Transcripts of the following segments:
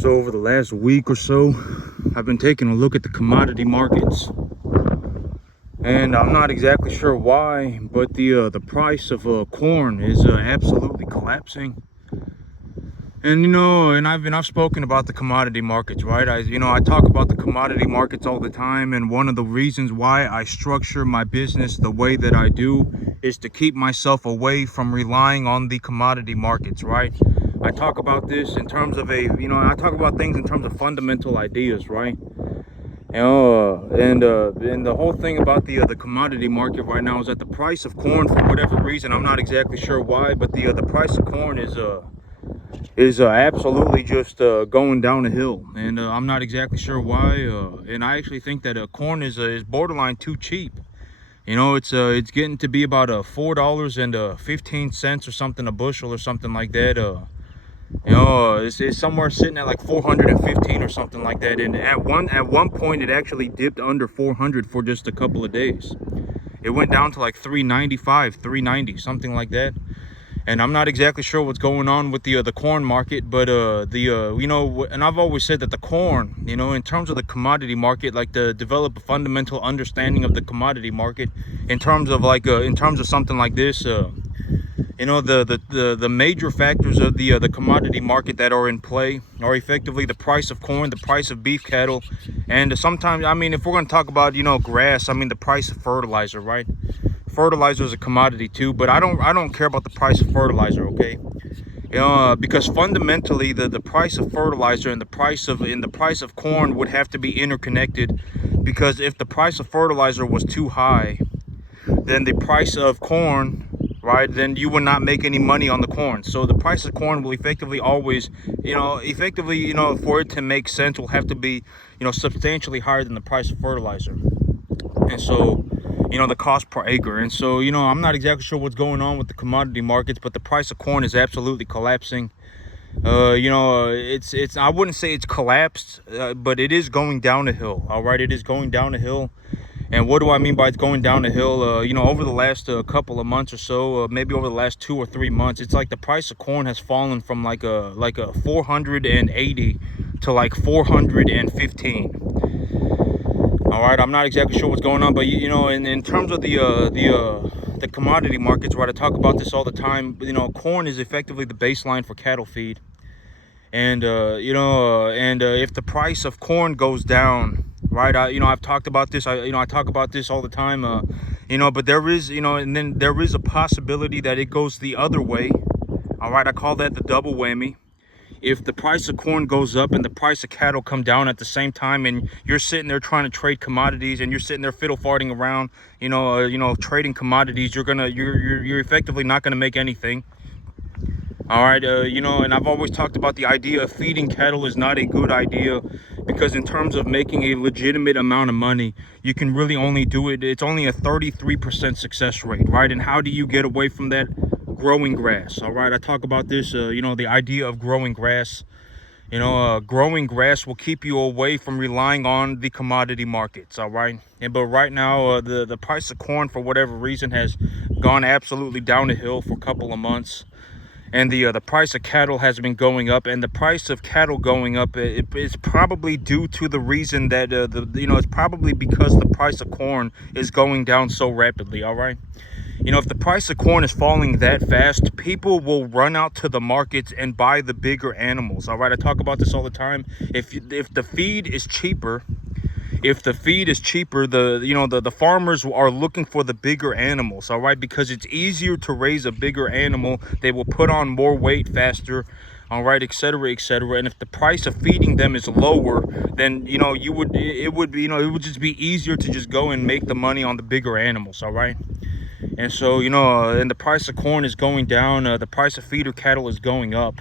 So over the last week or so, I've been taking a look at the commodity markets, and I'm not exactly sure why, but the price of corn is absolutely collapsing. And I've spoken about the commodity markets, right? I talk about the commodity markets all the time, and one of the reasons why I structure my business the way that I do is to keep myself away from relying on the commodity markets, right? I talk about this in terms of I talk about things in terms of fundamental ideas, right? And the whole thing about the commodity market right now is that the price of corn, for whatever reason, I'm not exactly sure why, but the price of corn is absolutely just going down a hill, and I'm not exactly sure why. And I actually think that corn is borderline too cheap. It's getting to be about $4.15 or something a bushel or something like that. It's somewhere sitting at like 415 or something like that. And at one point, it actually dipped under 400 for just a couple of days. It went down to like 395, 390, something like that. And I'm not exactly sure what's going on with the corn market, but and I've always said that the corn, in terms of the commodity market, like to develop a fundamental understanding of the commodity market, in terms of something like this, the major factors of the commodity market that are in play are effectively the price of corn, the price of beef cattle, and sometimes, I mean, if we're going to talk about grass, I mean the price of fertilizer, right? Fertilizer is a commodity too, but I don't care about the price of fertilizer, okay? Because fundamentally the price of fertilizer and the price of corn would have to be interconnected, because if the price of fertilizer was too high, then the price of corn, right, then you would not make any money on the corn. So the price of corn will effectively always, for it to make sense, will have to be, substantially higher than the price of fertilizer. And so, the cost per acre. And so, I'm not exactly sure what's going on with the commodity markets, but the price of corn is absolutely collapsing. It's I wouldn't say it's collapsed, but it is going down a hill. All right, it is going down a hill. And what do I mean by it's going down a hill? Over the last couple of months or so, maybe over the last 2 or 3 months, it's like the price of corn has fallen from like a 480 to like 415. All right, I'm not exactly sure what's going on, but in terms of the commodity markets, right, I talk about this all the time. Corn is effectively the baseline for cattle feed, and if the price of corn goes down, right, I've talked about this. I talk about this all the time. But there is, and then there is a possibility that it goes the other way. All right, I call that the double whammy. If the price of corn goes up and the price of cattle come down at the same time, and you're sitting there trying to trade commodities, and you're sitting there fiddle farting around, trading commodities, you're effectively not gonna make anything. All right, and I've always talked about the idea of feeding cattle is not a good idea, because in terms of making a legitimate amount of money, you can really only do it. It's only a 33% success rate, right? And how do you get away from that? Growing grass. All right, I talk about this, the idea of growing grass. Growing grass will keep you away from relying on the commodity markets. All right, but right now, the price of corn, for whatever reason, has gone absolutely down a hill for a couple of months. And the price of cattle has been going up, and the price of cattle going up, it's probably due to the reason that it's probably because the price of corn is going down so rapidly. All right, if the price of corn is falling that fast, people will run out to the markets and buy the bigger animals. All right, I talk about this all the time. If the feed is cheaper, the farmers are looking for the bigger animals. All right, because it's easier to raise a bigger animal. They will put on more weight faster, all right, etc., etc. And if the price of feeding them is lower, then it would just be easier to just go and make the money on the bigger animals. All right. And so, and the price of corn is going down. The price of feeder cattle is going up.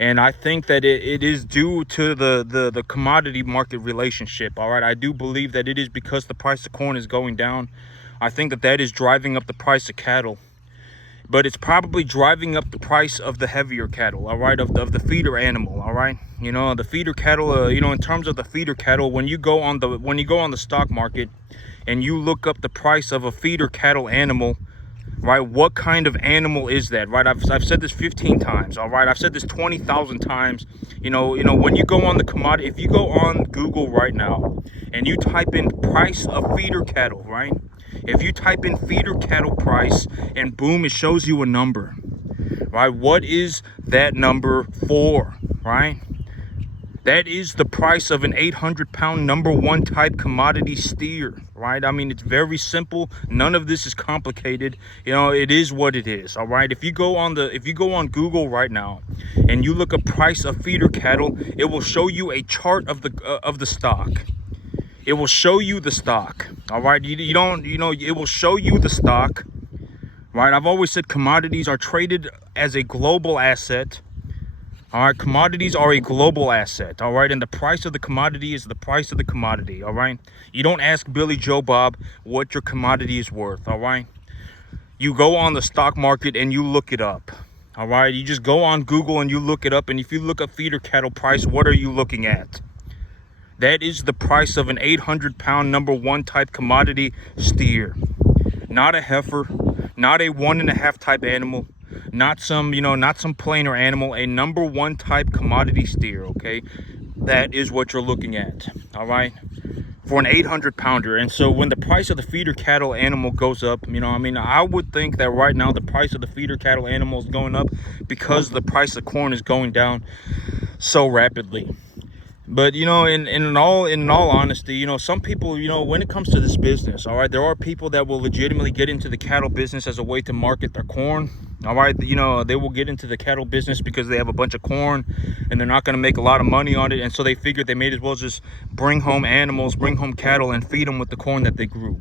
And I think that it is due to the commodity market relationship. All right, I do believe that it is because the price of corn is going down. I think that is driving up the price of cattle. But it's probably driving up the price of the heavier cattle, all right, of the feeder animal. All right, the feeder cattle, in terms of the feeder cattle, when you go on the stock market and you look up the price of a feeder cattle animal, right? What kind of animal is that, right? I've said this 15 times, all right? I've said this 20,000 times. When you go on the commodity, if you go on Google right now and you type in price of feeder cattle, right? If you type in feeder cattle price and boom, it shows you a number, right? What is that number for, right? That is the price of an 800-pound number one type commodity steer, right? I mean, it's very simple. None of this is complicated. It is what it is, all right? If you go on Google right now and you look up price of feeder cattle, it will show you a chart of the stock. It will show you the stock, all right? It will show you the stock, right? I've always said commodities are traded as a global asset. All right, commodities are a global asset, all right? And the price of the commodity is the price of the commodity, all right? You don't ask Billy Joe Bob what your commodity is worth, all right? You go on the stock market and you look it up, all right? You just go on Google and you look it up. And if you look up feeder cattle price, what are you looking at? That is the price of an 800-pound number one type commodity steer. Not a heifer, not a 1.5 type animal. Not some plainer animal, a number one type commodity steer, okay? That is what you're looking at, all right? For an 800-pounder. And so when the price of the feeder cattle animal goes up, I would think that right now the price of the feeder cattle animal is going up because the price of corn is going down so rapidly. But in all honesty, some people, when it comes to this business, all right, there are people that will legitimately get into the cattle business as a way to market their corn. All right, they will get into the cattle business because they have a bunch of corn and they're not going to make a lot of money on it, and so they figured they may as well just bring home animals, bring home cattle, and feed them with the corn that they grew.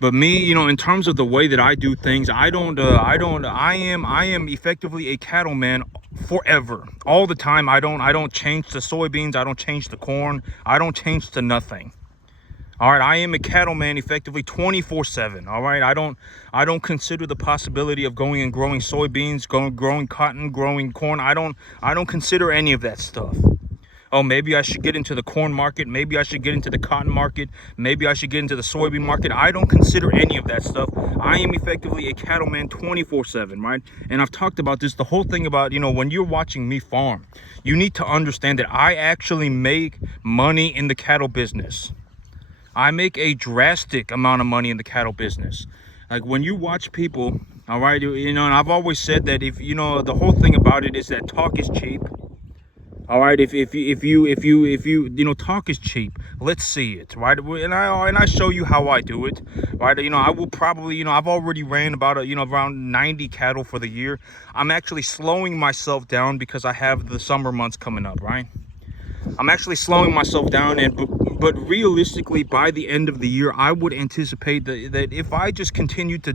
But me, in terms of the way that I do things, I am effectively a cattleman forever, all the time. I don't change the soybeans, I don't change the corn, I don't change to nothing. All right, I am a cattleman effectively 24/7. All right, I don't consider the possibility of going and growing soybeans, growing cotton, growing corn. I don't consider any of that stuff. Oh, maybe I should get into the corn market. Maybe I should get into the cotton market. Maybe I should get into the soybean market. I don't consider any of that stuff. I am effectively a cattleman 24/7, right? And I've talked about this, the whole thing about, when you're watching me farm, you need to understand that I actually make money in the cattle business. I make a drastic amount of money in the cattle business. Like when you watch people, all right, and I've always said that if, the whole thing about it is that talk is cheap. All right, if you talk is cheap, let's see it, right? And I show you how I do it, right? I will probably, I've already ran about around 90 cattle for the year. I'm actually slowing myself down because I have the summer months coming up, right? I'm actually slowing myself down, but realistically, by the end of the year, I would anticipate that if I just continue to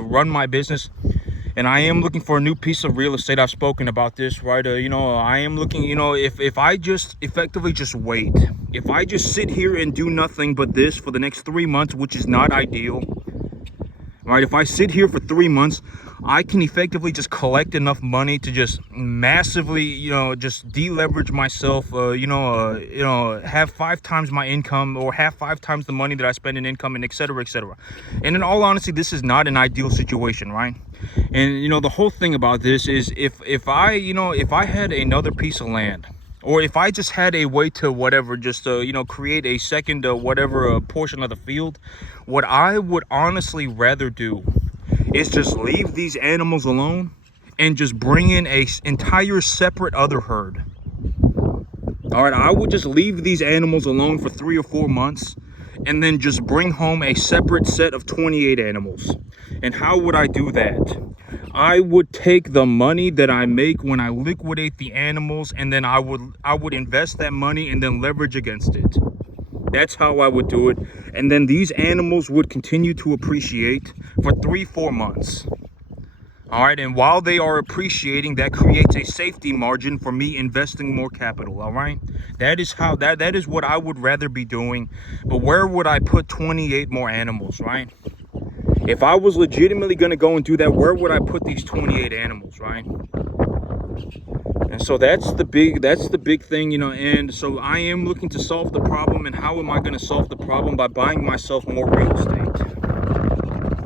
run my business. And I am looking for a new piece of real estate. I've spoken about this, right? I am looking, if I just effectively just wait, if I just sit here and do nothing but this for the next 3 months, which is not ideal, right? If I sit here for 3 months, I can effectively just collect enough money to just massively, just deleverage myself, have 5 times my income or have 5 times the money that I spend in income, and et cetera, et cetera. And in all honesty, this is not an ideal situation, right? And, the whole thing about this is if I had another piece of land, or if I just had a way to whatever, just create a second portion of the field, what I would honestly rather do is just leave these animals alone and just bring in a entire separate other herd. All right, I would just leave these animals alone for 3 or 4 months and then just bring home a separate set of 28 animals. And how would I do that? I would take the money that I make when I liquidate the animals, and then I would invest that money and then leverage against it. That's how I would do it. And then these animals would continue to appreciate for 3-4 months. All right, and while they are appreciating, that creates a safety margin for me investing more capital. All right, that is how that is what I would rather be doing. But where would I put 28 more animals, right? If I was legitimately going to go and do that, where would I put these 28 animals, right? And so that's the big thing, and so I am looking to solve the problem. And how am I going to solve the problem? By buying myself more real estate.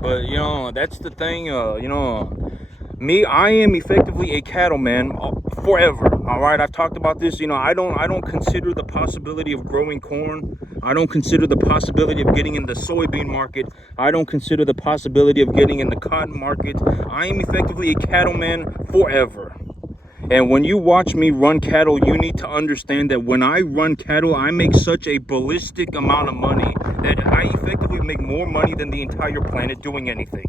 But that's the thing. Me, I am effectively a cattleman forever. All right, I've talked about this. I don't consider the possibility of growing corn. I don't consider the possibility of getting in the soybean market. I don't consider the possibility of getting in the cotton market. I am effectively a cattleman forever. And when you watch me run cattle, you need to understand that when I run cattle, I make such a ballistic amount of money that I effectively make more money than the entire planet doing anything.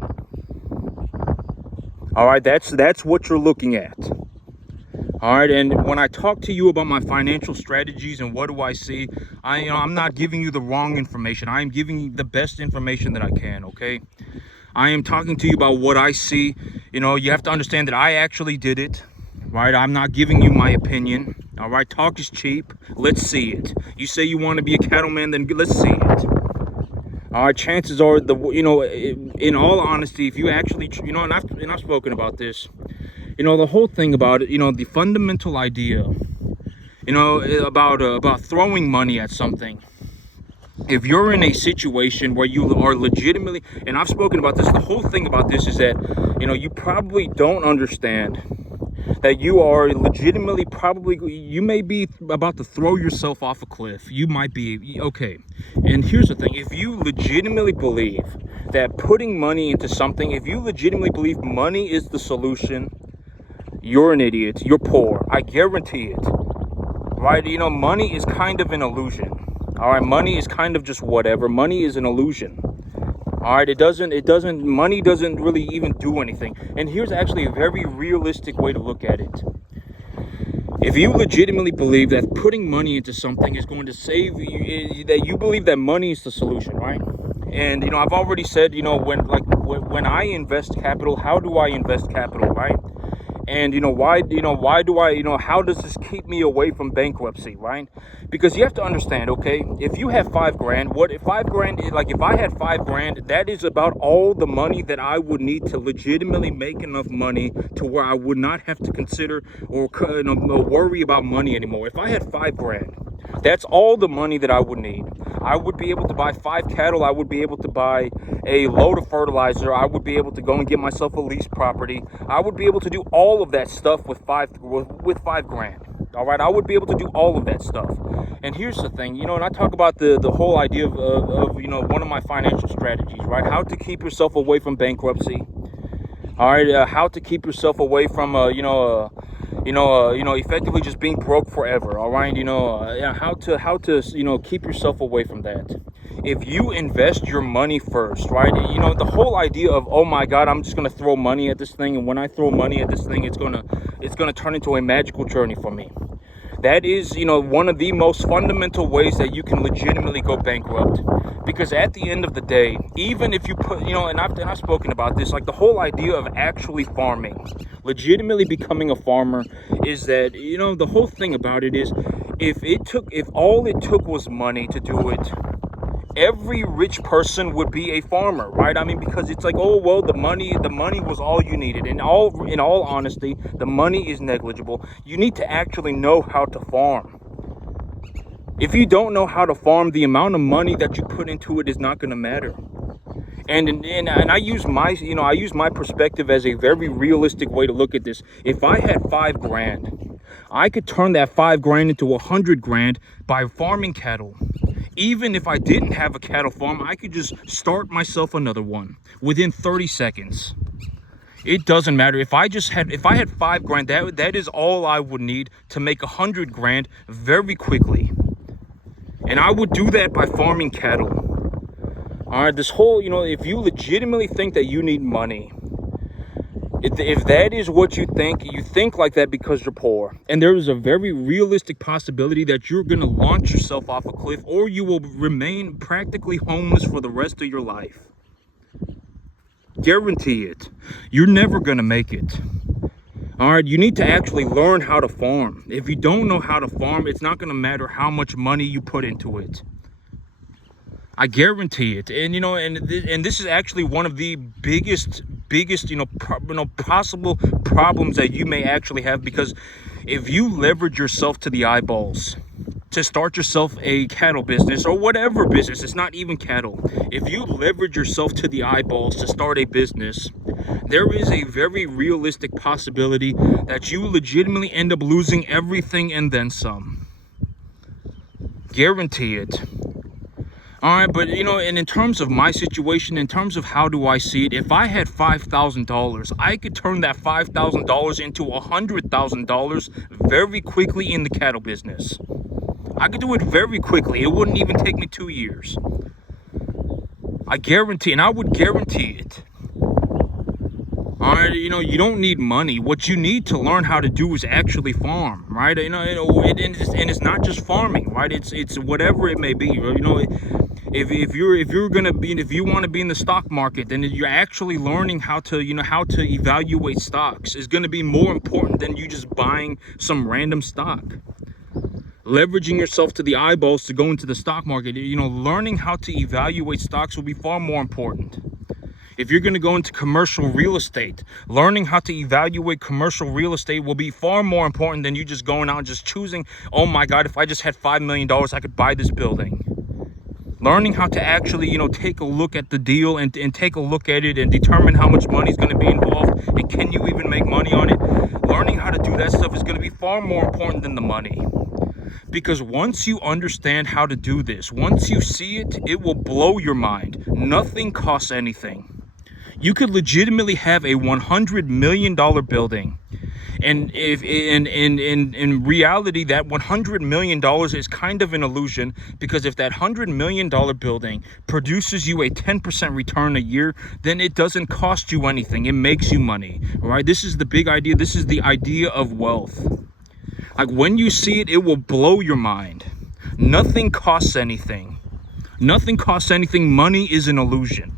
All right, that's what you're looking at. All right, and when I talk to you about my financial strategies and what do I see, I'm not giving you the wrong information. I am giving you the best information that I can, okay? I am talking to you about what I see. You have to understand that I actually did it, right? I'm not giving you my opinion, all right? Talk is cheap. Let's see it. You say you want to be a cattleman, then let's see it. All right, chances are, in all honesty, if you actually, and I've spoken about this, the whole thing about it, the fundamental idea, about throwing money at something. If you're in a situation where you are legitimately, and I've spoken about this, the whole thing about this is that, you probably don't understand that you are legitimately you may be about to throw yourself off a cliff. You might be, okay. And here's the thing. If you legitimately believe that putting money into something, if you legitimately believe money is the solution, you're an idiot. You're poor. I guarantee it. Right? Money is kind of an illusion. All right? Money is kind of just whatever. Money is an illusion. All right? Money doesn't really even do anything. And here's actually a very realistic way to look at it. If you legitimately believe that putting money into something is going to save you, that you believe that money is the solution, right? And, I've already said, when I invest capital, how do I invest capital, right? And why do I how does this keep me away from bankruptcy, right? Because you have to understand, okay, if you have $5,000, what if $5,000, like if I had $5,000, that is about all the money that I would need to legitimately make enough money to where I would not have to consider or worry about money anymore. If I had $5,000, that's all the money that I would need. I would be able to buy 5 cattle. I would be able to buy a load of fertilizer. I would be able to go and get myself a lease property. I would be able to do all of that stuff with $5,000. All right, I would be able to do all of that stuff. And here's the thing, and I talk about the whole idea of one of my financial strategies, right? How to keep yourself away from bankruptcy. All right, how to keep yourself away from effectively just being broke forever. All right, how to keep yourself away from that. If you invest your money first, right? The whole idea of, oh my God, I'm just gonna throw money at this thing, and when I throw money at this thing, it's gonna turn into a magical journey for me. That is, one of the most fundamental ways that you can legitimately go bankrupt. Because at the end of the day, even if you put, and I've spoken about this, like the whole idea of actually farming, legitimately becoming a farmer, is that, the whole thing about it is, if all it took was money to do it, every rich person would be a farmer, right? I mean, because it's like, oh, well, the money was all you needed. In all honesty, the money is negligible. You need to actually know how to farm. If you don't know how to farm, the amount of money that you put into it is not going to matter. And I use my perspective as a very realistic way to look at this. If I had $5,000, I could turn that $5,000 into $100,000 by farming cattle. Even if I didn't have a cattle farm, I could just start myself another one within 30 seconds. It doesn't matter. If I had $5,000, that is all I would need to make $100,000 very quickly. And I would do that by farming cattle. All right, this whole, if you legitimately think that you need money, if that is what you think like that because you're poor. And there is a very realistic possibility that you're going to launch yourself off a cliff, or you will remain practically homeless for the rest of your life. Guarantee it. You're never going to make it. All right, you need to actually learn how to farm. If you don't know how to farm, it's not going to matter how much money you put into it. I guarantee it. And and this is actually one of the biggest possible problems that you may actually have, because if you leverage yourself to the eyeballs, to start yourself a cattle business or whatever business. It's not even cattle. If you leverage yourself to the eyeballs to start a business, there is a very realistic possibility that you legitimately end up losing everything and then some. Guarantee it. All right, but and in terms of my situation, in terms of how do I see it, if I had $5,000, I could turn that $5,000 into $100,000 very quickly in the cattle business. I could do it very quickly. It wouldn't even take me 2 years. I guarantee, and I would guarantee it. All right, you don't need money. What you need to learn how to do is actually farm, right? And it's not just farming, right? It's whatever it may be. If you want to be in the stock market, then you're actually learning how to evaluate stocks is going to be more important than you just buying some random stock. Leveraging yourself to the eyeballs to go into the stock market, learning how to evaluate stocks will be far more important. If you're going to go into commercial real estate, learning how to evaluate commercial real estate will be far more important than you just going out and just choosing, oh my God, if I just had $5 million, I could buy this building. Learning how to actually, take a look at the deal and take a look at it and determine how much money is going to be involved and can you even make money on it. Learning how to do that stuff is going to be far more important than the money. Because once you understand how to do this, once you see it, it will blow your mind. Nothing costs anything. You could legitimately have a $100 million building. And if in reality, that $100 million is kind of an illusion, because if that $100 million building produces you a 10% return a year, then it doesn't cost you anything. It makes you money, right? This is the big idea. This is the idea of wealth. Like when you see it, it will blow your mind. Nothing costs anything. Nothing costs anything. Money is an illusion.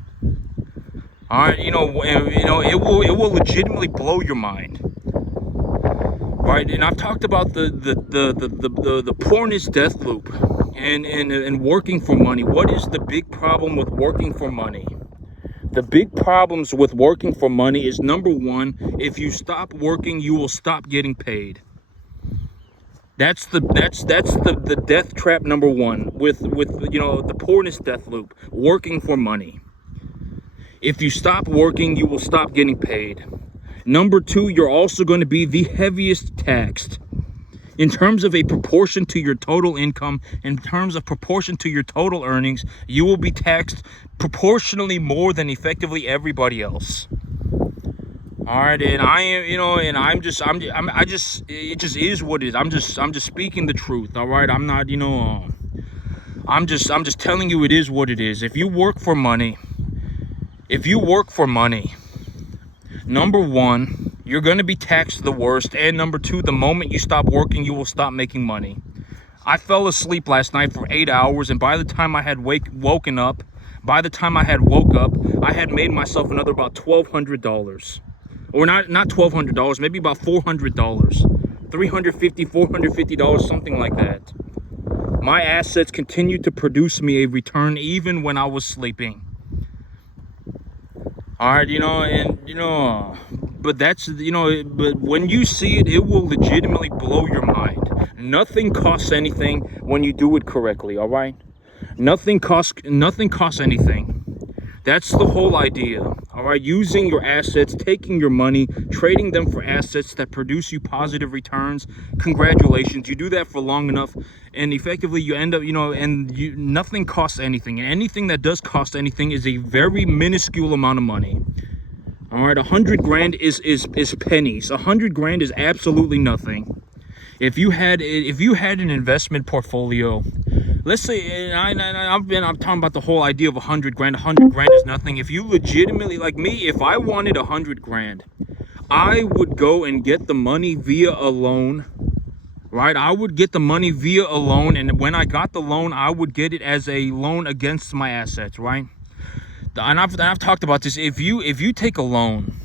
All right, it will legitimately blow your mind. Right, and I've talked about the poorness death loop and working for money. What is the big problem with working for money? The big problems with working for money is, number one, if you stop working, you will stop getting paid. That's the death trap number one with the poorness death loop, working for money. If you stop working, you will stop getting paid. Number two, you're also going to be the heaviest taxed. In terms of a proportion to your total income, in terms of proportion to your total earnings, you will be taxed proportionally more than effectively everybody else. All right, and it just is what it is. I'm just speaking the truth. All right, I'm not, I'm just telling you it is what it is. If you work for money, number one, you're going to be taxed the worst. And number two, the moment you stop working, you will stop making money. I fell asleep last night for 8 hours, and by the time I had woke up, I had made myself another about $1,200. Or not $1,200, maybe about $400. $350, $450, something like that. My assets continued to produce me a return even when I was sleeping. All right, but that's, but when you see it, it will legitimately blow your mind. Nothing costs anything when you do it correctly, all right? Nothing costs anything. That's the whole idea, all right? Using your assets, taking your money, trading them for assets that produce you positive returns. Congratulations, you do that for long enough, and effectively you end up, nothing costs anything. And anything that does cost anything is a very minuscule amount of money. All right, 100 grand is pennies. 100 grand is absolutely nothing. If you had an investment portfolio, let's say, I'm talking about the whole idea of 100 grand. 100 grand is nothing. If you legitimately, like me, if I wanted 100 grand, I would go and get the money via a loan, right? I would get the money via a loan, and when I got the loan, I would get it as a loan against my assets, right? And I've talked about this. If you take a loan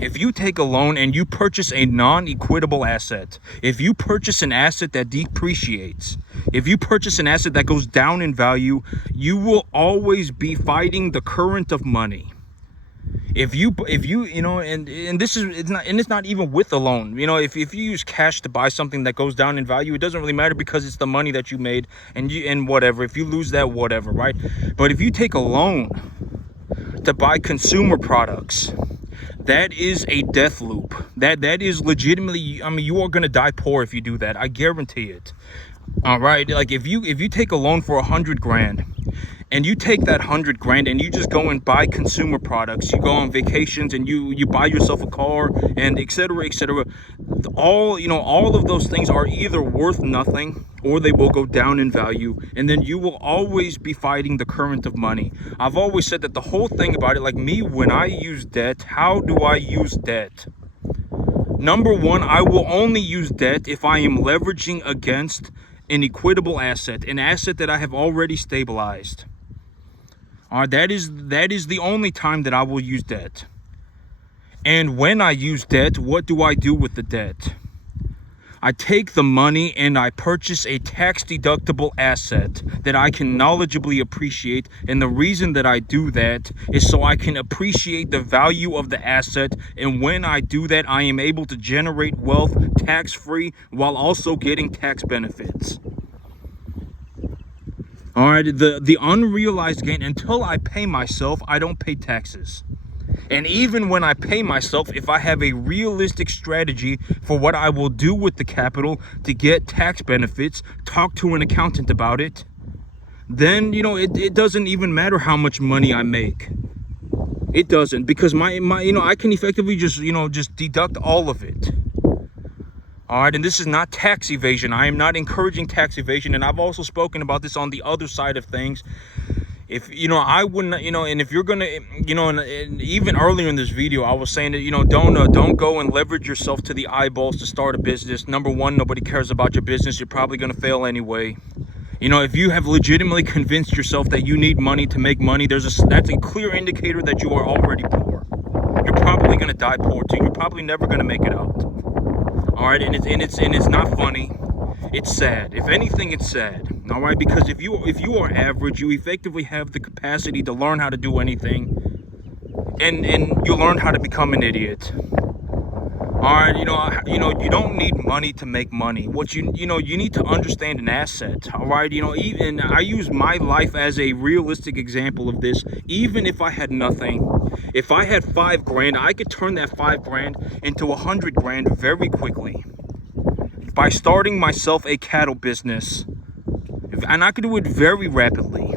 and you purchase a non-equitable asset, if you purchase an asset that depreciates, if you purchase an asset that goes down in value, you will always be fighting the current of money. If you you know, and this is, it's not even with a loan. You know, if you use cash to buy something that goes down in value, it doesn't really matter because it's the money that you made, and whatever. If you lose that, whatever, right? But if you take a loan to buy consumer products, that is a death loop. That is legitimately, I mean, you are gonna die poor if you do that. I guarantee it. All right, like if you take a loan for 100 grand, and you take that 100 grand and you just go and buy consumer products, you go on vacations and you buy yourself a car, and etc., etc., all, you know, all of those things are either worth nothing or they will go down in value, and then you will always be fighting the current of money. I've always said that the whole thing about it, like me, when I use debt, how do I use debt? Number one, I will only use debt if I am leveraging against an equitable asset, an asset that I have already stabilized. All right, that is the only time that I will use debt. And when I use debt, what do I do with the debt? I take the money and I purchase a tax-deductible asset that I can knowledgeably appreciate. And the reason that I do that is so I can appreciate the value of the asset. And when I do that, I am able to generate wealth tax-free while also getting tax benefits. All right, the unrealized gain, until I pay myself, I don't pay taxes. And even when I pay myself, if I have a realistic strategy for what I will do with the capital to get tax benefits, talk to an accountant about it, then, you know, it doesn't even matter how much money I make. It doesn't, because my you know, I can effectively just, you know, just deduct all of it. All right, and this is not tax evasion. I am not encouraging tax evasion, and I've also spoken about this on the other side of things. If, you know, I wouldn't, you know, and if you're gonna, you know, and even earlier in this video, I was saying that, you know, don't go and leverage yourself to the eyeballs to start a business. Number one, nobody cares about your business. You're probably gonna fail anyway. You know, if you have legitimately convinced yourself that you need money to make money, that's a clear indicator that you are already poor. You're probably gonna die poor too. You're probably never gonna make it out. All right, and it's not funny. It's sad. If anything, it's sad. All right, because if you are average, you effectively have the capacity to learn how to do anything, and you learn how to become an idiot. All right, you don't need money to make money. What you need to understand an asset. All right, you know, even I use my life as a realistic example of this. Even if I had nothing, if I had 5 grand, I could turn that 5 grand into 100 grand very quickly by starting myself a cattle business, and I could do it very rapidly.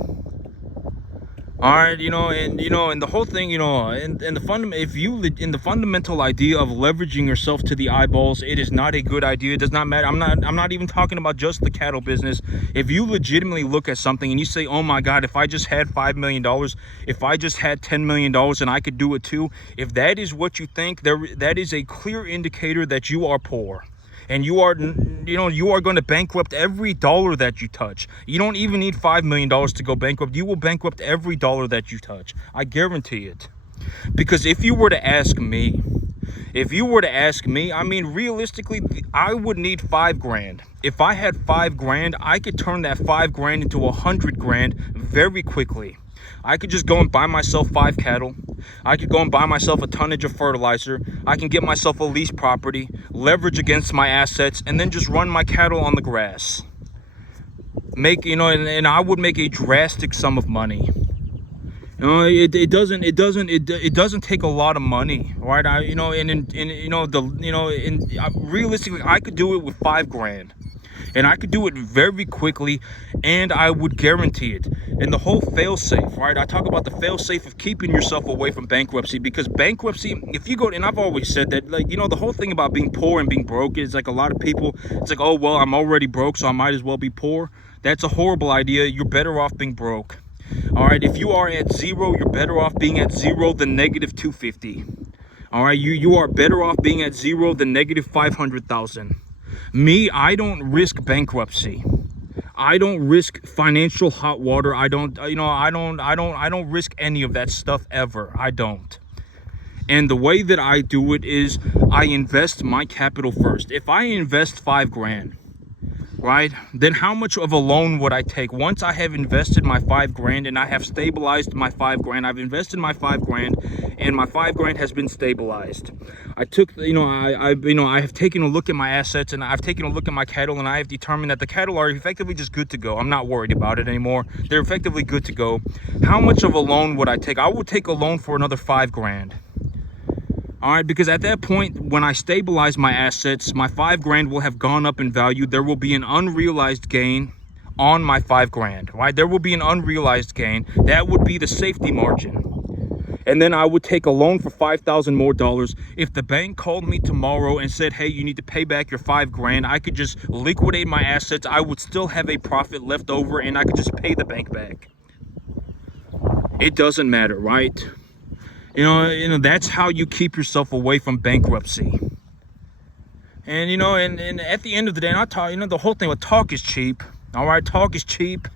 All right, and the whole thing, and the fundamental idea of leveraging yourself to the eyeballs, it is not a good idea. It does not matter. I'm not even talking about just the cattle business. If you legitimately look at something and you say, oh my God, if I just had $5 million, if I just had $10 million and I could do it too, if that is what you think, that is a clear indicator that you are poor. And you are going to bankrupt every dollar that you touch. You don't even need $5 million to go bankrupt. You will bankrupt every dollar that you touch. I guarantee it. Because if you were to ask me, I mean, realistically, I would need 5 grand. If I had 5 grand, I could turn that 5 grand into 100 grand very quickly. I could just go and buy myself 5 cattle. I could go and buy myself a tonnage of fertilizer. I can get myself a lease property, leverage against my assets, and then just run my cattle on the grass. And I would make a drastic sum of money. It doesn't take a lot of money, right? Realistically, I could do it with 5 grand. And I could do it very quickly, and I would guarantee it. And the whole fail-safe, right? I talk about the fail-safe of keeping yourself away from bankruptcy, because bankruptcy, if you go, and I've always said that, the whole thing about being poor and being broke is like a lot of people, it's like, oh, well, I'm already broke, so I might as well be poor. That's a horrible idea. You're better off being broke. All right, if you are at 0, you're better off being at 0 than negative 250. All right, you are better off being at 0 than negative 500,000. Me, I don't risk bankruptcy. I don't risk financial hot water. I don't risk any of that stuff ever. I don't. And the way that I do it is I invest my capital first. If I invest 5 grand, right? Then how much of a loan would I take? Once I have invested my 5 grand and I have stabilized my 5 grand, I've invested my 5 grand and my 5 grand has been stabilized. I took, I have taken a look at my assets and I've taken a look at my cattle, and I have determined that the cattle are effectively just good to go. I'm not worried about it anymore. They're effectively good to go. How much of a loan would I take? I would take a loan for another 5 grand. All right, because at that point, when I stabilize my assets, my 5 grand will have gone up in value. There will be an unrealized gain on my 5 grand, right? There will be an unrealized gain. That would be the safety margin. And then I would take a loan for $5,000 more. If the bank called me tomorrow and said, hey, you need to pay back your 5 grand, I could just liquidate my assets. I would still have a profit left over and I could just pay the bank back. It doesn't matter, right? You know, that's how you keep yourself away from bankruptcy. And, and at the end of the day, and I talk, the whole thing with talk is cheap. All right, talk is cheap.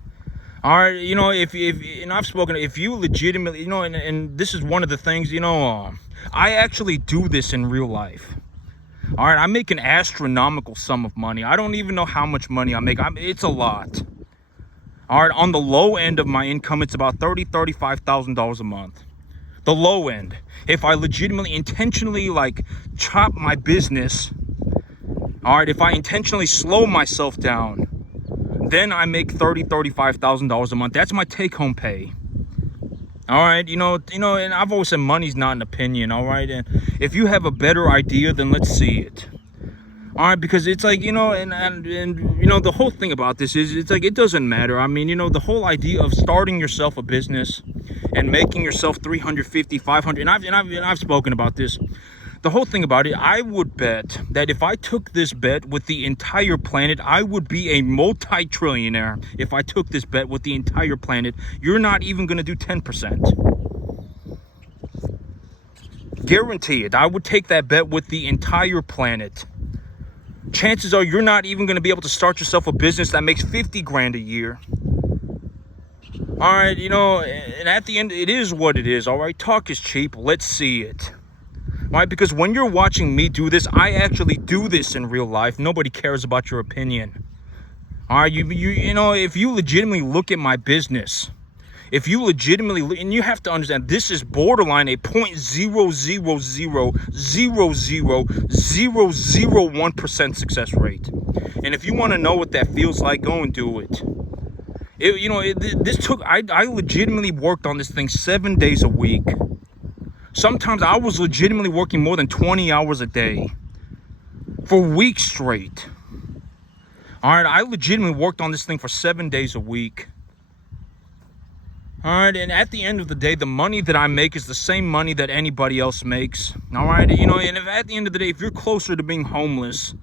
All right, if and I've spoken, if you legitimately, and this is one of the things, I actually do this in real life. All right, I make an astronomical sum of money. I don't even know how much money I make. It's a lot. All right, on the low end of my income, it's about $35,000 a month. The low end. If I legitimately, intentionally, chop my business, all right, if I intentionally slow myself down, then I make $35,000 a month. That's my take-home pay. All right, and I've always said money's not an opinion, all right? And if you have a better idea, then let's see it. All right, because it's and the whole thing about this is it doesn't matter. I mean, the whole idea of starting yourself a business and making yourself 350, 500, and I've spoken about this. The whole thing about it, I would bet that if I took this bet with the entire planet, I would be a multi-trillionaire. If I took this bet with the entire planet, you're not even going to do 10%. Guarantee it. I would take that bet with the entire planet. Chances are you're not even going to be able to start yourself a business that makes 50 grand a year. All right, and at the end, it is what it is. All right, talk is cheap. Let's see it. All right, because when you're watching me do this, I actually do this in real life. Nobody cares about your opinion. All right, if you legitimately look at my business, if you legitimately, and you have to understand, this is borderline a 0.000000001% success rate. And if you want to know what that feels like, go and do it. I legitimately worked on this thing 7 days a week. Sometimes I was legitimately working more than 20 hours a day for weeks straight. All right, I legitimately worked on this thing for 7 days a week. All right, and at the end of the day, the money that I make is the same money that anybody else makes. All right, and if at the end of the day, if you're closer to being homeless,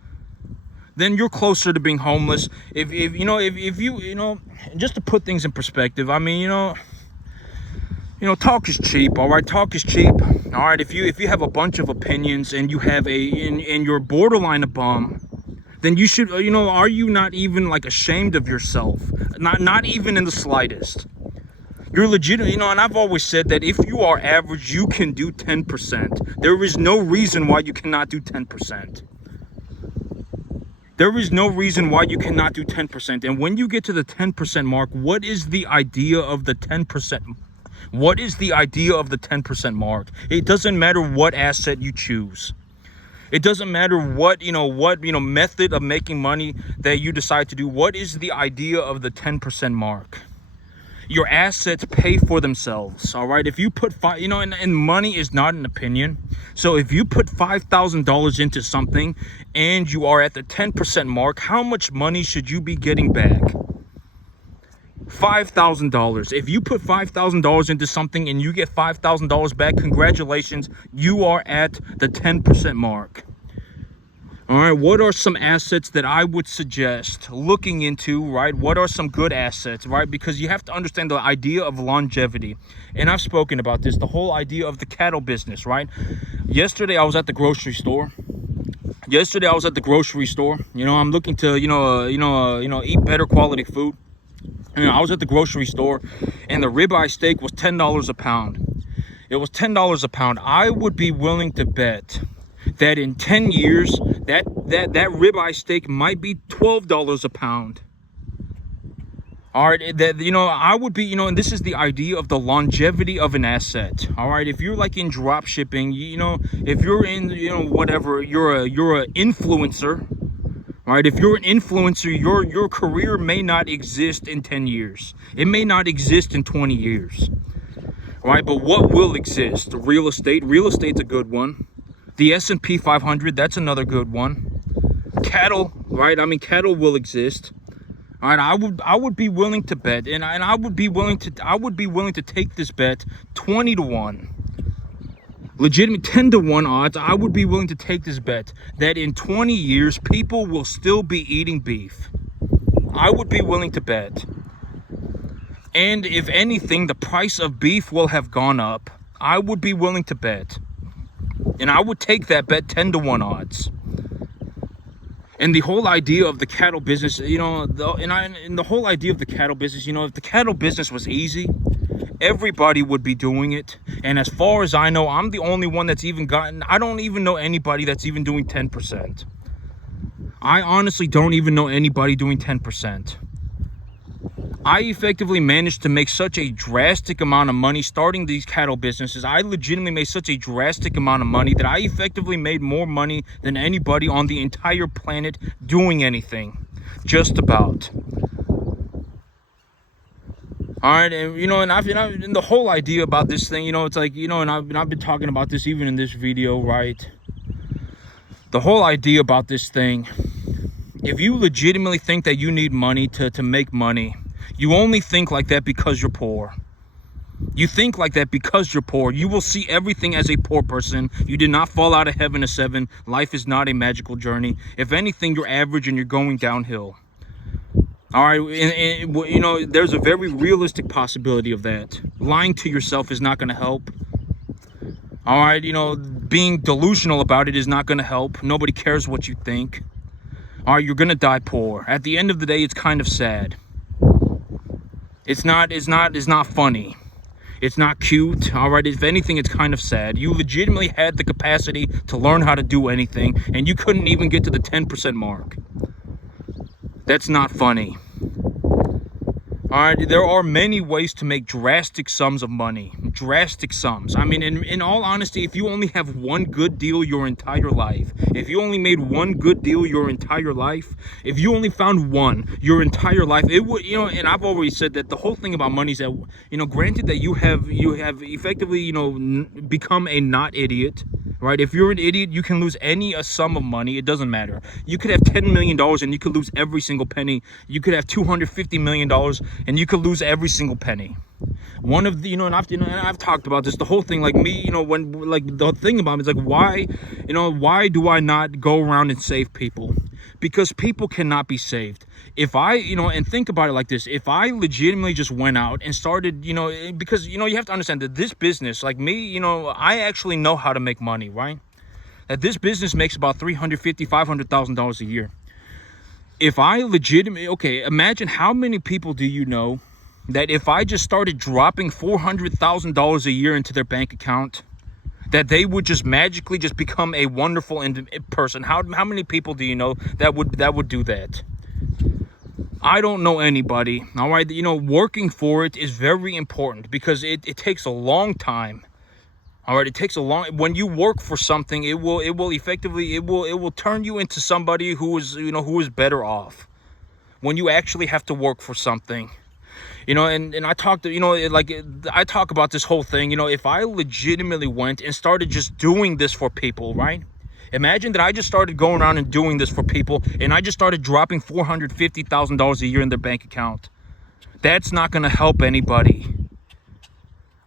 then you're closer to being homeless. If you just to put things in perspective, I mean, talk is cheap. All right, talk is cheap. All right, if you have a bunch of opinions and you have and you're borderline a bum, then you should, are you not even ashamed of yourself? Not even in the slightest. You're legit, and I've always said that if you are average, you can do 10%. There is no reason why you cannot do 10%. There is no reason why you cannot do 10%. And when you get to the 10% mark, what is the idea of the 10%? What is the idea of the 10% mark? It doesn't matter what asset you choose. It doesn't matter what method of making money that you decide to do. What is the idea of the 10% mark? Your assets pay for themselves, all right? If you put and money is not an opinion. So if you put $5,000 into something and you are at the 10% mark, how much money should you be getting back? $5,000. If you put $5,000 into something and you get $5,000 back, congratulations, you are at the 10% mark. All right, what are some assets that I would suggest looking into, right? What are some good assets, right? Because you have to understand the idea of longevity. And I've spoken about this, the whole idea of the cattle business, right? Yesterday, I was at the grocery store. I'm looking to, eat better quality food. I was at the grocery store, and the ribeye steak was $10 a pound. It was $10 a pound. I would be willing to bet that in 10 years, that ribeye steak might be $12 a pound. All right, that, you know, I would be, you know, and this is the idea of the longevity of an asset. All right, if you're like in drop shipping, you know, if you're in, you know, whatever, you're a influencer. All right, if you're an influencer, your career may not exist in 10 years. It may not exist in 20 years. All right, but what will exist? Real estate. Real estate's a good one. The S&P 500, that's another good one. Cattle, right? I mean, cattle will exist. All right, I would be willing to bet, and I would be willing to take this bet 20 to 1. Legitimate 10 to 1 odds. I would be willing to take this bet that in 20 years people will still be eating beef. I would be willing to bet. And if anything, the price of beef will have gone up. I would be willing to bet. And I would take that bet 10 to 1 odds. And the whole idea of the cattle business, you know, the whole idea of the cattle business, you know, if the cattle business was easy, everybody would be doing it. And as far as I know, I'm the only one that's even gotten, I don't even know anybody that's even doing 10%. I honestly don't even know anybody doing 10%. I effectively managed to make such a drastic amount of money starting these cattle businesses. I legitimately made such a drastic amount of money that I effectively made more money than anybody on the entire planet doing anything. Just about. All right, and you know, and and the whole idea about this thing, you know, it's like, you know, and I've been talking about this even in this video, right? The whole idea about this thing, if you legitimately think that you need money to make money, you only think like that because you're poor. You think like that because you're poor. You will see everything as a poor person. You did not fall out of heaven to 7. Life is not a magical journey. If anything, you're average and you're going downhill. All right, and you know, there's a very realistic possibility of that. Lying to yourself is not going to help. All right, you know, being delusional about it is not going to help. Nobody cares what you think. All right, you're going to die poor. At the end of the day, it's kind of sad. It's not funny. It's not cute. All right, if anything, it's kind of sad. You legitimately had the capacity to learn how to do anything, and you couldn't even get to the 10% mark. That's not funny. All right, there are many ways to make drastic sums of money. Drastic sums. I mean, in all honesty, if you only have one good deal your entire life, if you only made one good deal your entire life, if you only found one your entire life, it would, you know, and I've already said that the whole thing about money is that, you know, granted that you have effectively, you know, become a not idiot. Right? If you're an idiot, you can lose any sum of money. It doesn't matter. You could have $10 million and you could lose every single penny. You could have $250 million and you could lose every single penny. One of the, you know, and I've talked about this, the whole thing, like me, you know, when, like, the thing about me is like, why, you know, why do I not go around and save people? Because people cannot be saved. If I, you know, and think about it like this, if I legitimately just went out and started, you know, because, you know, you have to understand that this business, like me, you know, I actually know how to make money, right? That this business makes about $350,000, $500,000 a year. If I legitimately, okay, imagine how many people do you know that if I just started dropping $400,000 a year into their bank account, that they would just magically just become a wonderful person? How many people do you know that would do that? I don't know anybody. All right, you know, working for it is very important because it takes a long time. All right, it takes a long, when you work for something, it will effectively, it will turn you into somebody who is, you know, who is better off when you actually have to work for something. You know, and I talked to, you know, like, I talk about this whole thing, you know, if I legitimately went and started just doing this for people, right? Imagine that I just started going around and doing this for people and I just started dropping $450,000 a year in their bank account. That's not going to help anybody.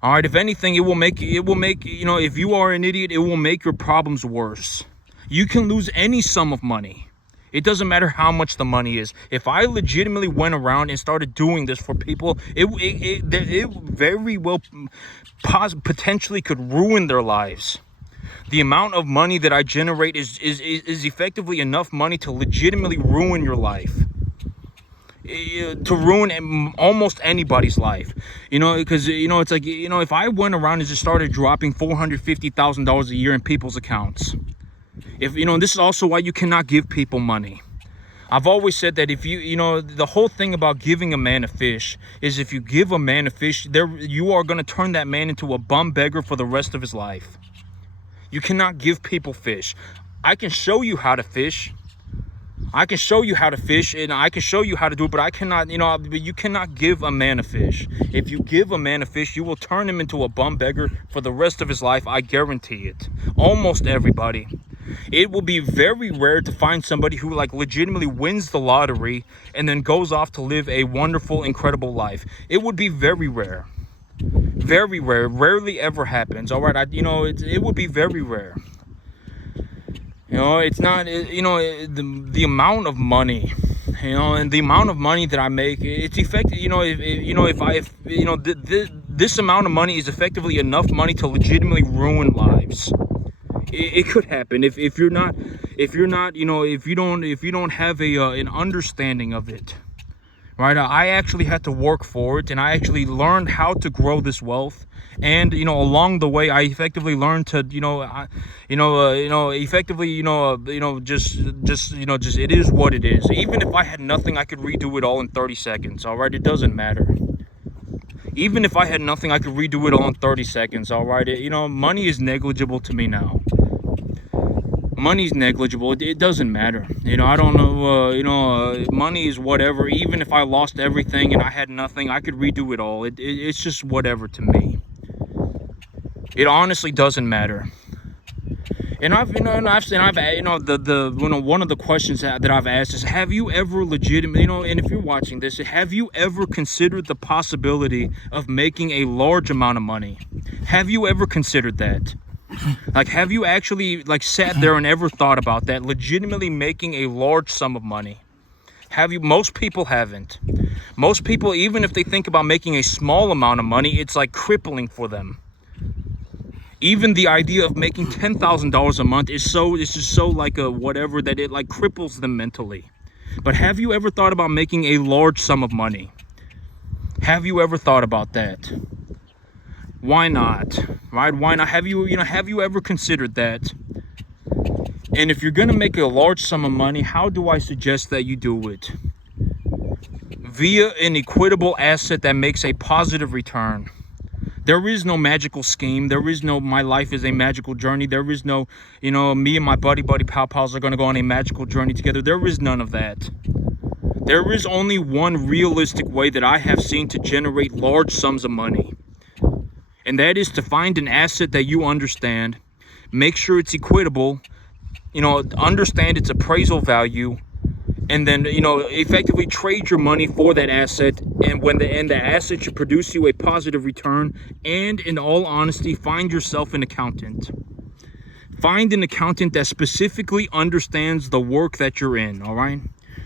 All right, if anything, it will make, you know, if you are an idiot, it will make your problems worse. You can lose any sum of money. It doesn't matter how much the money is. If I legitimately went around and started doing this for people, it very well potentially could ruin their lives. The amount of money that I generate is effectively enough money to legitimately ruin your life. To ruin almost anybody's life. You know, because, you know, it's like, you know, if I went around and just started dropping $450,000 a year in people's accounts, If you know, this is also why you cannot give people money. I've always said that if you know, the whole thing about giving a man a fish is if you give a man a fish, you are going to turn that man into a bum beggar for the rest of his life. You cannot give people fish. I can show you how to fish. I can show you how to fish, and I can show you how to do it, but I cannot, you know, you cannot give a man a fish. If you give a man a fish, you will turn him into a bum beggar for the rest of his life. I guarantee it. Almost everybody. It will be very rare to find somebody who like legitimately wins the lottery and then goes off to live a wonderful, incredible life. It would be very rare. Very rare. Rarely ever happens. All right. It would be very rare. You know, it's not, you know, the amount of money, you know, and the amount of money that I make, it's effective. You know, this amount of money is effectively enough money to legitimately ruin lives. It could happen if you're not, you know, if you don't have an understanding of it, right? I actually had to work for it, and I actually learned how to grow this wealth. And you know, along the way, I effectively learned to, effectively, just it is what it is. Even if I had nothing, I could redo it all in 30 seconds. All right, it doesn't matter. Even if I had nothing, I could redo it all in 30 seconds. All right, money is negligible to me now. Money's negligible. It doesn't matter. You know, I don't know. Money is whatever. Even if I lost everything and I had nothing, I could redo it all. It's just whatever to me. It honestly doesn't matter. And one of the questions that I've asked is, have you ever legitimately, and if you're watching this, have you ever considered the possibility of making a large amount of money? Have you ever considered that? Like, have you actually sat there and ever thought about that, legitimately making a large sum of money? Have you? Most people haven't. Most people, even if they think about making a small amount of money, it's like crippling for them. Even the idea of making $10,000 a month is just so like a whatever that it like cripples them mentally. But have you ever thought about making a large sum of money? Have you ever thought about that? Why not? Right? Why not? Have you ever considered that? And if you're going to make a large sum of money, how do I suggest that you do it? Via an equitable asset that makes a positive return. There is no magical scheme. There is no, my life is a magical journey. There is no, me and my buddy pals are going to go on a magical journey together. There is none of that. There is only one realistic way that I have seen to generate large sums of money. And that is to find an asset that you understand, make sure it's equitable, understand its appraisal value, and then, effectively trade your money for that asset. And when the asset should produce you a positive return. And in all honesty, find yourself an accountant. Find an accountant that specifically understands the work that you're in, all right?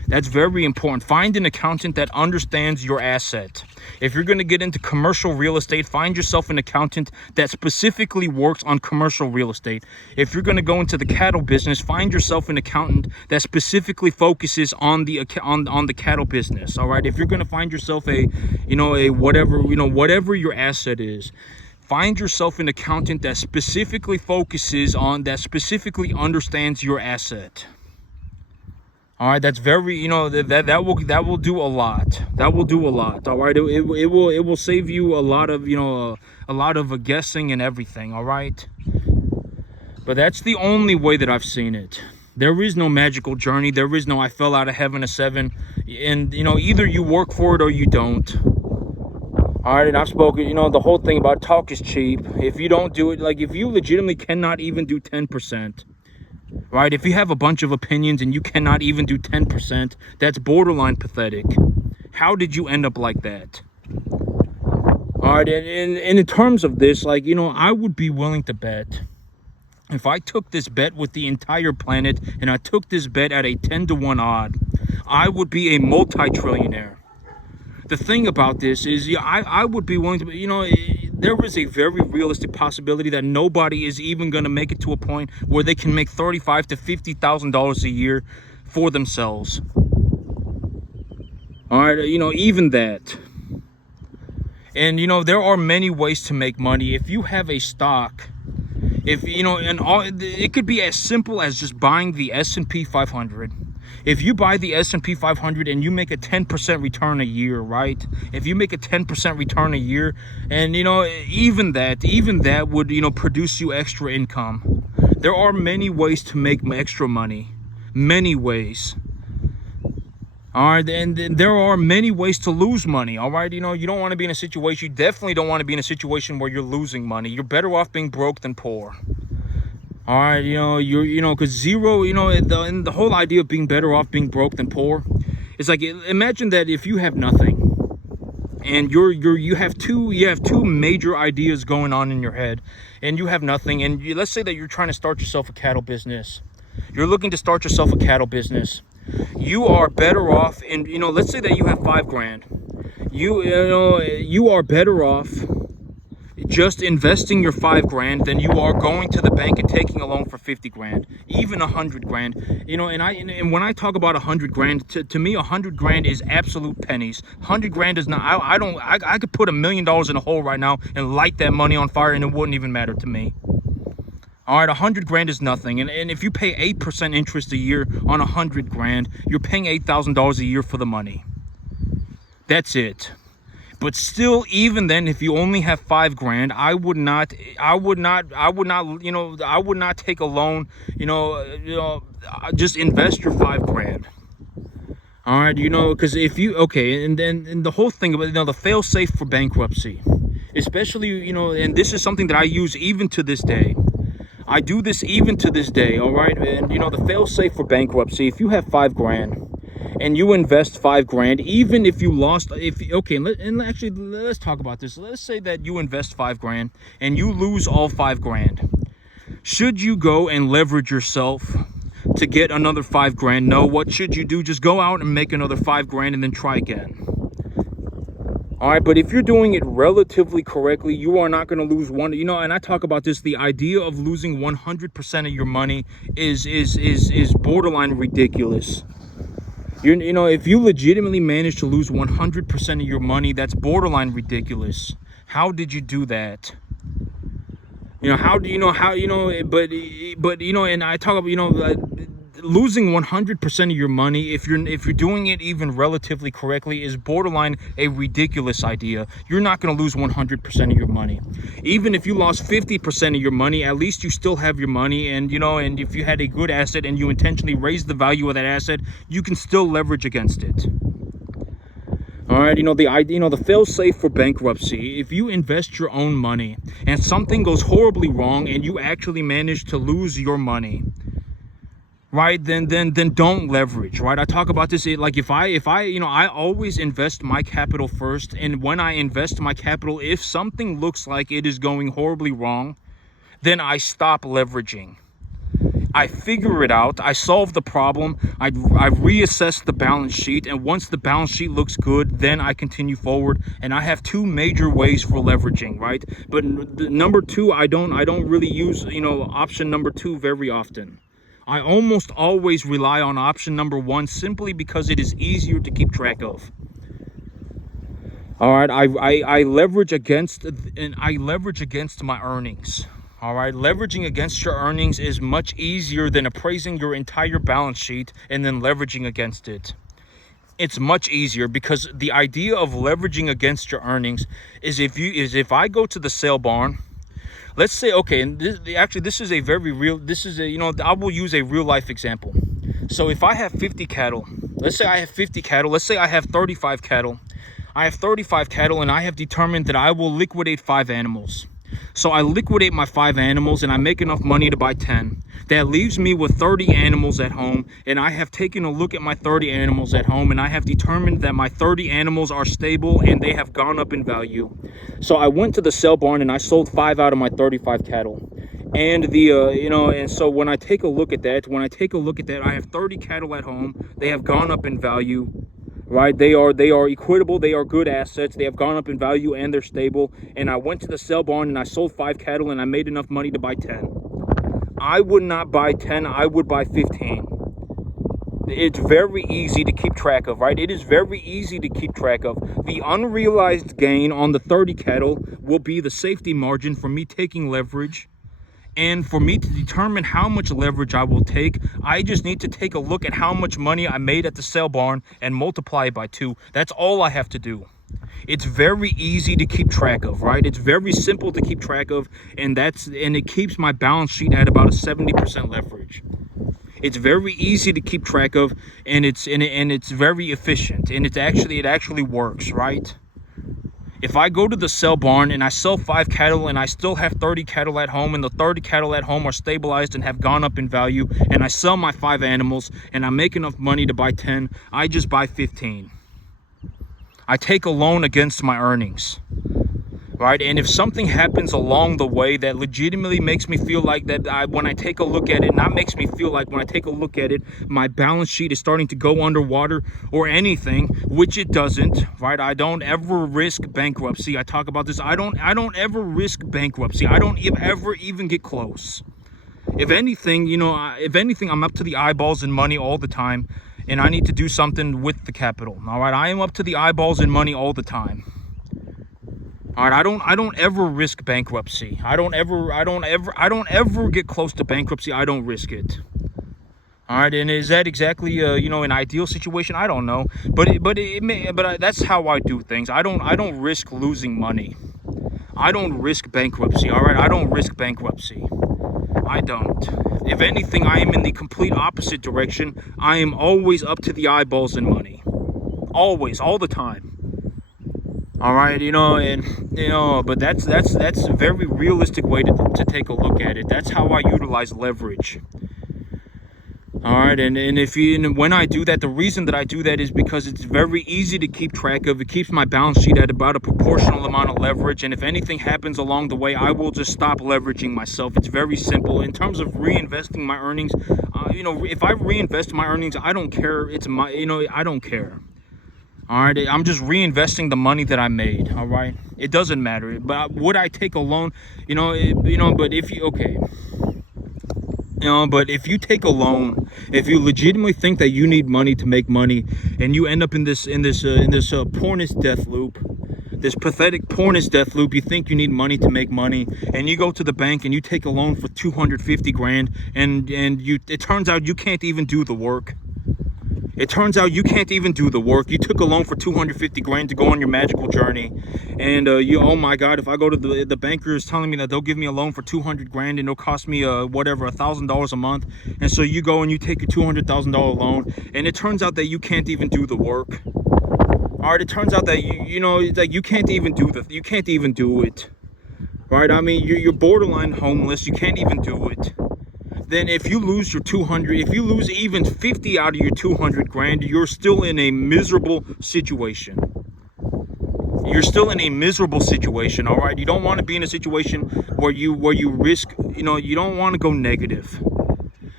That's very important. Find an accountant that understands your asset. If you're going to get into commercial real estate, find yourself an accountant that specifically works on commercial real estate. If you're going to go into the cattle business, find yourself an accountant that specifically focuses on the cattle business. All right. If you're going to find yourself whatever your asset is, find yourself an accountant that specifically understands your asset. All right, that's very, that will do a lot. That will do a lot. All right, it will save you a lot of guessing and everything. All right, but that's the only way that I've seen it. There is no magical journey. There is no I fell out of heaven at 7, and either you work for it or you don't. All right, and I've spoken. The whole thing about talk is cheap. If you don't do it, if you legitimately cannot even do 10%. Right, if you have a bunch of opinions and you cannot even do 10%, that's borderline pathetic. How did you end up like that? All right, and in terms of this, I would be willing to bet, if I took this bet with the entire planet and I took this bet at a 10-to-1 odd, I would be a multi-trillionaire. The thing about this is, I would be willing to, there is a very realistic possibility that nobody is even going to make it to a point where they can make $35,000 to $50,000 a year for themselves. All right, even that. And there are many ways to make money. If you have a stock, If you know, and all it could be as simple as just buying the S&P 500. If you buy the S&P 500 and you make a 10% return a year, right? If you make a 10% return a year, and you know, even that would, you know, produce you extra income. There are many ways to make extra money, many ways. All right, and there are many ways to lose money. All right, you know, you don't want to be in a situation. You definitely don't want to be in a situation where you're losing money. You're better off being broke than poor. All right, you know, because zero, you know, and the whole idea of being better off being broke than poor, it's like, imagine that if you have nothing, and you have two major ideas going on in your head, and you have nothing, and let's say that you're trying to start yourself a cattle business. You're looking to start yourself a cattle business. You are better off, and you know, let's say that you have $5,000. You are better off just investing your $5,000 than you are going to the bank and taking a loan for $50,000, even $100,000. You know, and when I talk about $100,000, to me, $100,000 is absolute pennies. $100,000 is not. I could put $1 million in a hole right now and light that money on fire, and it wouldn't even matter to me. All right, $100,000 is nothing, and if you pay 8% interest a year on $100,000, you're paying $8,000 a year for the money. That's it. But still, even then, if you only have $5,000, I would not, you know, I would not take a loan. Just invest your $5,000. All right, you know, because if you and then the whole thing about, you know, the fail safe for bankruptcy, especially, you know, and this is something that I use even to this day. I do this even to this day, all right? And, you know, the fail-safe for bankruptcy, if you have $5,000 and you invest $5,000, even if you lost, actually, let's talk about this. Let's say that you invest $5,000 and you lose all $5,000. Should you go and leverage yourself to get another $5,000? No, what should you do? Just go out and make another $5,000 and then try again. All right, but if you're doing it relatively correctly, you are not going to lose one. You know, and I talk about this. The idea of losing 100% of your money is borderline ridiculous. You know, if you legitimately manage to lose 100% of your money, that's borderline ridiculous. How did you do that? You know, how do you know how? You know, but you know, and I talk about, you know, losing 100% of your money, if you're doing it even relatively correctly, is borderline a ridiculous idea. You're not going to lose 100% of your money. Even if you lost 50% of your money, at least you still have your money. And you know, and if you had a good asset and you intentionally raised the value of that asset, you can still leverage against it. All right, you know, the fail-safe for bankruptcy, if you invest your own money and something goes horribly wrong and you actually manage to lose your money, right, then don't leverage, right? I talk about this, like, if I you know, I always invest my capital first, and when I invest my capital, if something looks like it is going horribly wrong, then I stop leveraging. I figure it out, I solve the problem, I reassess the balance sheet, and once the balance sheet looks good, then I continue forward. And I have two major ways for leveraging, right? But number two, I don't really use, you know, option number two very often. I almost always rely on option number one, simply because it is easier to keep track of. All right, I leverage against my earnings. All right, leveraging against your earnings is much easier than appraising your entire balance sheet and then leveraging against it. It's much easier, because the idea of leveraging against your earnings is if I go to the sale barn. Let's say, okay, and this is a very real, you know, I will use a real life example. So if I have 50 cattle, let's say I have 50 cattle, let's say I have 35 cattle. I have 35 cattle, and I have determined that I will liquidate 5 animals. So I liquidate my 5 animals and I make enough money to buy 10. That leaves me with 30 animals at home, and I have taken a look at my 30 animals at home, and I have determined that my 30 animals are stable and they have gone up in value. So I went to the sale barn and I sold 5 out of my 35 cattle. And and so when I take a look at that, I have 30 cattle at home. They have gone up in value. Right, they are equitable, they are good assets, they have gone up in value, and they're stable. And I went to the sale barn and I sold 5 cattle and I made enough money to buy 10. I would not buy 10, I would buy 15. It's very easy to keep track of, right? It is very easy to keep track of. The unrealized gain on the 30 cattle will be the safety margin for me taking leverage And for me to determine how much leverage I will take, I just need to take a look at how much money I made at the sale barn and multiply it by 2. That's all I have to do. It's very easy to keep track of, right? It's very simple to keep track of, and it keeps my balance sheet at about a 70% leverage. It's very easy to keep track of, and it's very efficient, and it actually works, right? If I go to the sale barn and I sell 5 cattle and I still have 30 cattle at home, and the 30 cattle at home are stabilized and have gone up in value, and I sell my 5 animals and I make enough money to buy 10, I just buy 15. I take a loan against my earnings, right? And if something happens along the way that legitimately makes me feel like when I take a look at it, not makes me feel like when I take a look at it, my balance sheet is starting to go underwater or anything, which it doesn't, right? I don't ever risk bankruptcy. I talk about this. I don't ever risk bankruptcy. I don't ever even get close. If anything, I'm up to the eyeballs in money all the time, and I need to do something with the capital. All right, I am up to the eyeballs in money all the time. All right, I don't ever risk bankruptcy. I don't ever get close to bankruptcy. I don't risk it. All right, and is that exactly an ideal situation? I don't know, but that's how I do things. I don't risk losing money. I don't risk bankruptcy. All right, I don't risk bankruptcy. I don't. If anything, I am in the complete opposite direction. I am always up to the eyeballs in money. Always, all the time. All right, but that's a very realistic way to take a look at it. That's how I utilize leverage. All right, and when I do that, the reason that I do that is because it's very easy to keep track of. It keeps my balance sheet at about a proportional amount of leverage, and if anything happens along the way, I will just stop leveraging myself. It's very simple. In terms of reinvesting my earnings, if I reinvest my earnings, I don't care. I don't care. All right, I'm just reinvesting the money that I made. All right, it doesn't matter. But would I take a loan? But if you take a loan, if you legitimately think that you need money to make money, and you end up in this pornist death loop, this pathetic pornist death loop, you think you need money to make money, and you go to the bank and you take a loan for 250 grand, and it turns out you can't even do the work. It turns out you can't even do the work. You took a loan for 250 grand to go on your magical journey. And oh my God, if I go to the banker is telling me that they'll give me a loan for 200 grand and it'll cost me $1,000 a month. And so you go and you take a $200,000 loan, and it turns out that you can't even do the work. All right, it turns out that you can't even do it. Right? I mean, you're borderline homeless. You can't even do it. Then if you lose your 200, if you lose even 50 out of your 200 grand, you're still in a miserable situation. You're still in a miserable situation, all right? You don't want to be in a situation where you risk, you don't want to go negative.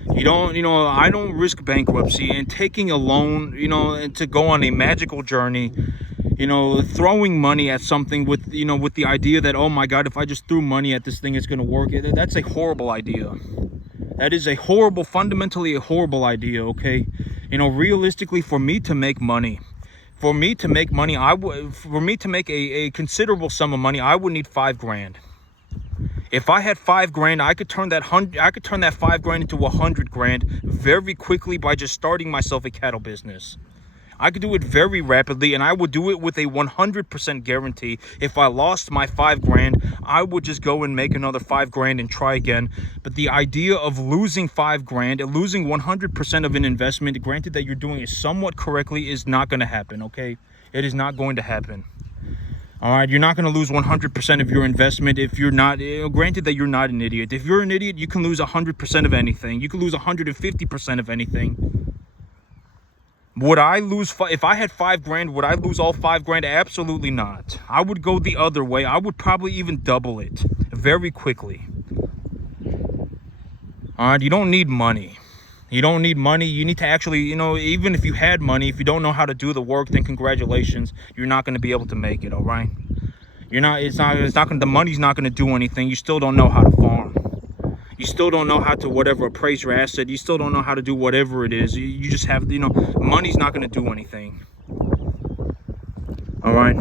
I don't risk bankruptcy, and taking a loan, and to go on a magical journey, throwing money at something with the idea that, oh my God, if I just threw money at this thing, it's going to work. That's a horrible idea. That is fundamentally a horrible idea, okay? Realistically, for me to make a considerable sum of money, I would need 5 grand. If I had 5 grand, I could turn that 5 grand into 100 grand very quickly by just starting myself a cattle business. I could do it very rapidly, and I would do it with a 100% guarantee. If I lost my 5 grand, I would just go and make another 5 grand and try again. But the idea of losing 5 grand and losing 100% of an investment, granted that you're doing it somewhat correctly, is not going to happen, okay? It is not going to happen. All right, you're not going to lose 100% of your investment if you're not, granted that you're not an idiot. If you're an idiot, you can lose 100% of anything. You can lose 150% of anything. Would I lose, if I had 5 grand, would I lose all 5 grand? Absolutely not. I would go the other way. I would probably even double it very quickly. All right, you don't need money. You don't need money. You need to actually, even if you had money, if you don't know how to do the work, then congratulations, you're not going to be able to make it, all right? The money's not going to do anything. You still don't know how to farm. You still don't know how to appraise your asset. You still don't know how to do whatever it is. You just have, money's not going to do anything. All right.